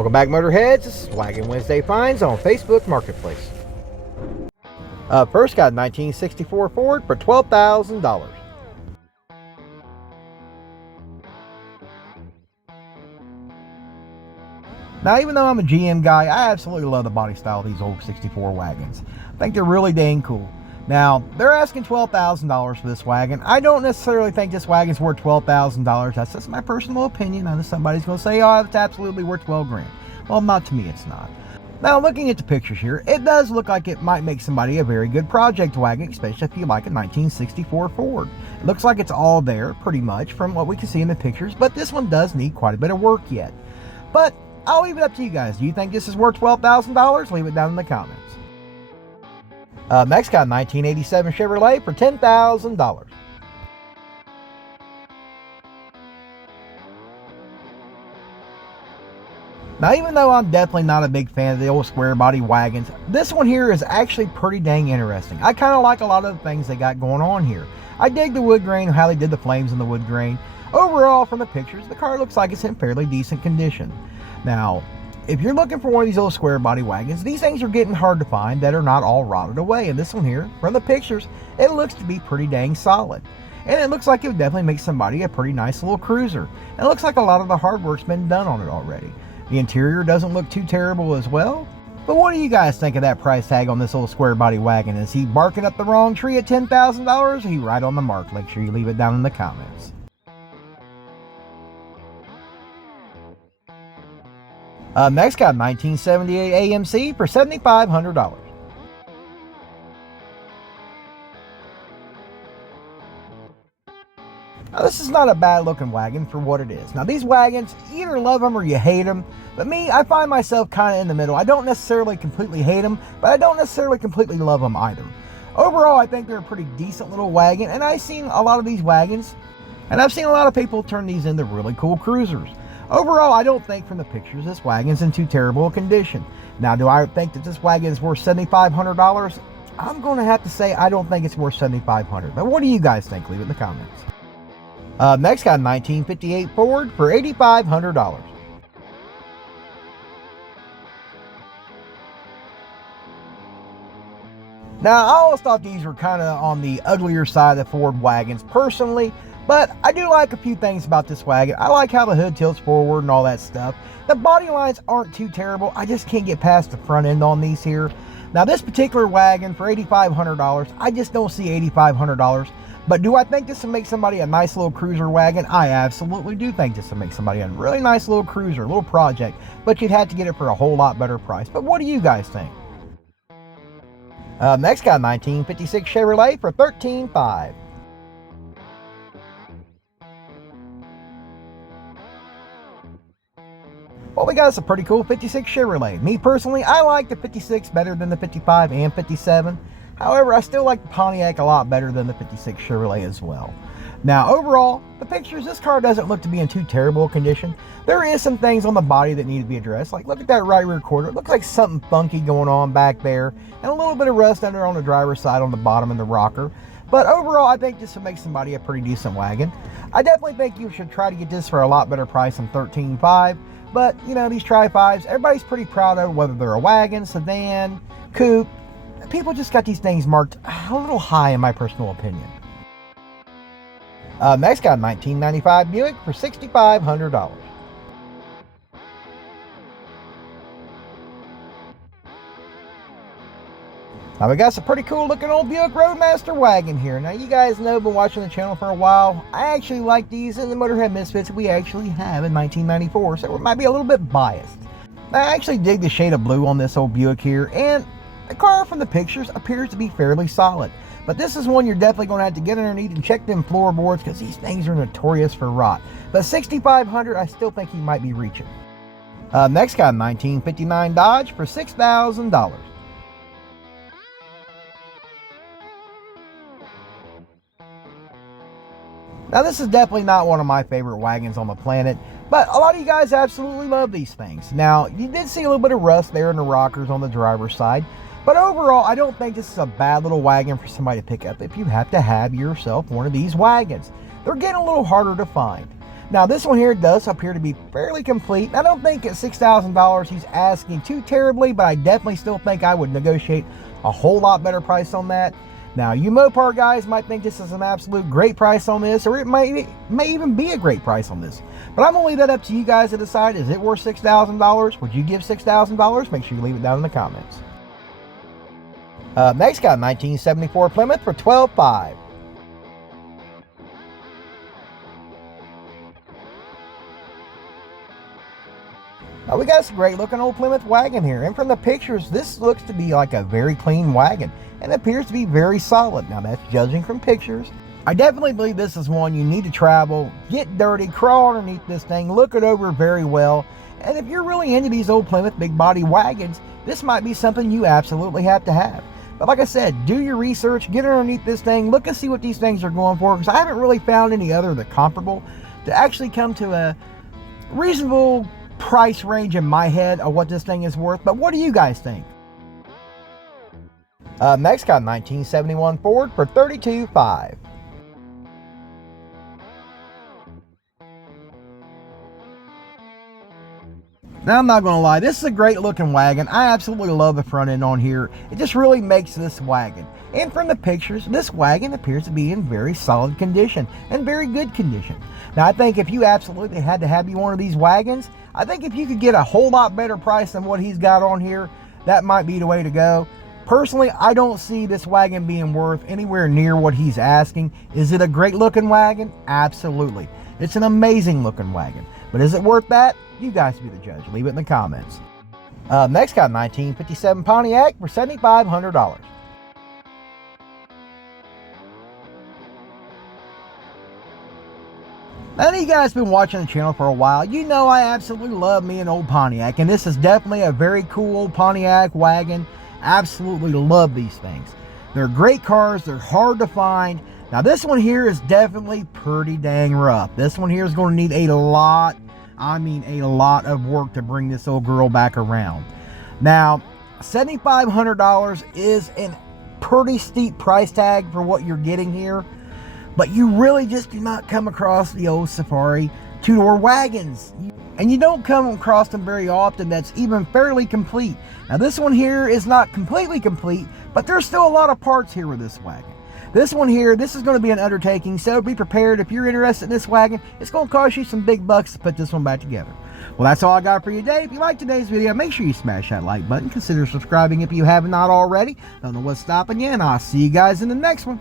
Welcome back, Motorheads. This is Wagon Wednesday Finds on Facebook Marketplace. First, got a 1964 Ford for $12,000. Now, even though I'm a GM guy, I absolutely love the body style of these old 64 wagons. I think they're really dang cool. Now, they're asking $12,000 for this wagon. I don't necessarily think this wagon's worth $12,000. That's just my personal opinion. I know somebody's going to say, oh, it's absolutely worth 12 grand. Well, not to me, it's not. Now, looking at the pictures here, it does look like it might make somebody a very good project wagon, especially if you like a 1964 Ford. It looks like it's all there, pretty much, from what we can see in the pictures, but this one does need quite a bit of work yet. But I'll leave it up to you guys. Do you think this is worth $12,000? Leave it down in the comments. Next, got a 1987 Chevrolet for $10,000. Now, even though I'm definitely not a big fan of the old square body wagons, this one here is actually pretty dang interesting. I kind of like a lot of the things they got going on here. I dig the wood grain, how they did the flames in the wood grain. Overall, from the pictures, the car looks like it's in fairly decent condition. Now, if you're looking for one of these old square body wagons, these things are getting hard to find that are not all rotted away. And this one here, from the pictures, it looks to be pretty dang solid. And it looks like it would definitely make somebody a pretty nice little cruiser. And it looks like a lot of the hard work's been done on it already. The interior doesn't look too terrible as well. But what do you guys think of that price tag on this old square body wagon? Is he barking up the wrong tree at $10,000? Or is he right on the mark? Make sure you leave it down in the comments. Next, got a 1978 AMC for $7,500. Now, this is not a bad looking wagon for what it is. Now, these wagons, you either love them or you hate them. But me, I find myself kind of in the middle. I don't necessarily completely hate them, but I don't necessarily completely love them either. Overall, I think they're a pretty decent little wagon, and I've seen a lot of these wagons, and I've seen a lot of people turn these into really cool cruisers. Overall, I don't think from the pictures this wagon's in too terrible a condition. Now, do I think that this wagon is worth $7,500? I'm going to have to say I don't think it's worth $7,500. But what do you guys think? Leave it in the comments. Next, got a 1958 Ford for $8,500. Now, I always thought these were kind of on the uglier side of the Ford wagons personally, but I do like a few things about this wagon. I like how the hood tilts forward and all that stuff. The body lines aren't too terrible. I just can't get past the front end on these here. Now, this particular wagon for $8,500, I just don't see $8,500. But do I think this will make somebody a nice little cruiser wagon? I absolutely do think this will make somebody a really nice little cruiser, little project. But you'd have to get it for a whole lot better price. But what do you guys think? Next, got a 1956 Chevrolet for $13,500. Well, we got us a pretty cool 56 Chevrolet. Me personally, I like the 56 better than the 55 and 57. However, I still like the Pontiac a lot better than the 56 Chevrolet as well. Now, overall, the pictures, this car doesn't look to be in too terrible a condition. There is some things on the body that need to be addressed. Like, look at that right rear quarter. It looks like something funky going on back there. And a little bit of rust under on the driver's side on the bottom and the rocker. But overall, I think this would make somebody a pretty decent wagon. I definitely think you should try to get this for a lot better price than $13,500. But, you know, these Tri-5s, everybody's pretty proud of whether they're a wagon, sedan, coupe. People just got these things marked a little high in my personal opinion. Next, got a 1995 Buick for $6,500. Now, we got some pretty cool looking old Buick Roadmaster wagon here. Now, you guys know, I've been watching the channel for a while. I actually like these in the Motorhead Misfits we actually have in 1994, so it might be a little bit biased. I actually dig the shade of blue on this old Buick here, and the car from the pictures appears to be fairly solid. But this is one you're definitely going to have to get underneath and check them floorboards because these things are notorious for rot. But $6,500, I still think he might be reaching. Next, got a 1959 Dodge for $6,000. Now, this is definitely not one of my favorite wagons on the planet, but a lot of you guys absolutely love these things. Now, you did see a little bit of rust there in the rockers on the driver's side, but overall, I don't think this is a bad little wagon for somebody to pick up if you have to have yourself one of these wagons. They're getting a little harder to find. Now this one here does appear to be fairly complete. I don't think at $6,000 he's asking too terribly, but I definitely still think I would negotiate a whole lot better price on that. Now you Mopar guys might think this is an absolute great price on this, or it may even be a great price on this. But I'm gonna leave that up to you guys to decide. Is it worth $6,000? Would you give $6,000? Make sure you leave it down in the comments. Next got a 1974 Plymouth for $12,500. Now we got this great looking old Plymouth wagon here, and from the pictures this looks to be like a very clean wagon and appears to be very solid. Now that's judging from pictures. I definitely believe this is one you need to travel, get dirty, crawl underneath this thing, look it over very well, and if you're really into these old Plymouth big body wagons, this might be something you absolutely have to have. But like I said, do your research, get underneath this thing, look and see what these things are going for, because I haven't really found any other that comparable to actually come to a reasonable price range in my head of what this thing is worth. But what do you guys think? Next got a 1971 Ford for $32,500. Now I'm not gonna lie, this is a great looking wagon. I absolutely love the front end on here. It just really makes this wagon. And from the pictures, this wagon appears to be in very solid condition and very good condition. Now I think if you absolutely had to have you one of these wagons, I think if you could get a whole lot better price than what he's got on here, that might be the way to go. Personally, I don't see this wagon being worth anywhere near what he's asking. Is it a great looking wagon? Absolutely. It's an amazing looking wagon. But is it worth that? You guys be the judge. Leave it in the comments. Next got a 1957 Pontiac for $7,500. Now that you guys been watching the channel for a while, you know I absolutely love me an old Pontiac, and this is definitely a very cool old Pontiac wagon. Absolutely love these things. They're great cars. They're hard to find. Now this one here is definitely pretty dang rough. This one here is going to need a lot, I mean a lot of work to bring this old girl back around. Now $7,500 is a pretty steep price tag for what you're getting here, but you really just do not come across the old Safari two-door wagons, and you don't come across them very often that's even fairly complete. Now this one here is not completely complete, but there's still a lot of parts here with this wagon. This one here, this is going to be an undertaking, so be prepared. If you're interested in this wagon, it's going to cost you some big bucks to put this one back together. Well, that's all I got for you today. If you liked today's video, make sure you smash that like button. Consider subscribing if you have not already. Don't know what's stopping you, and I'll see you guys in the next one.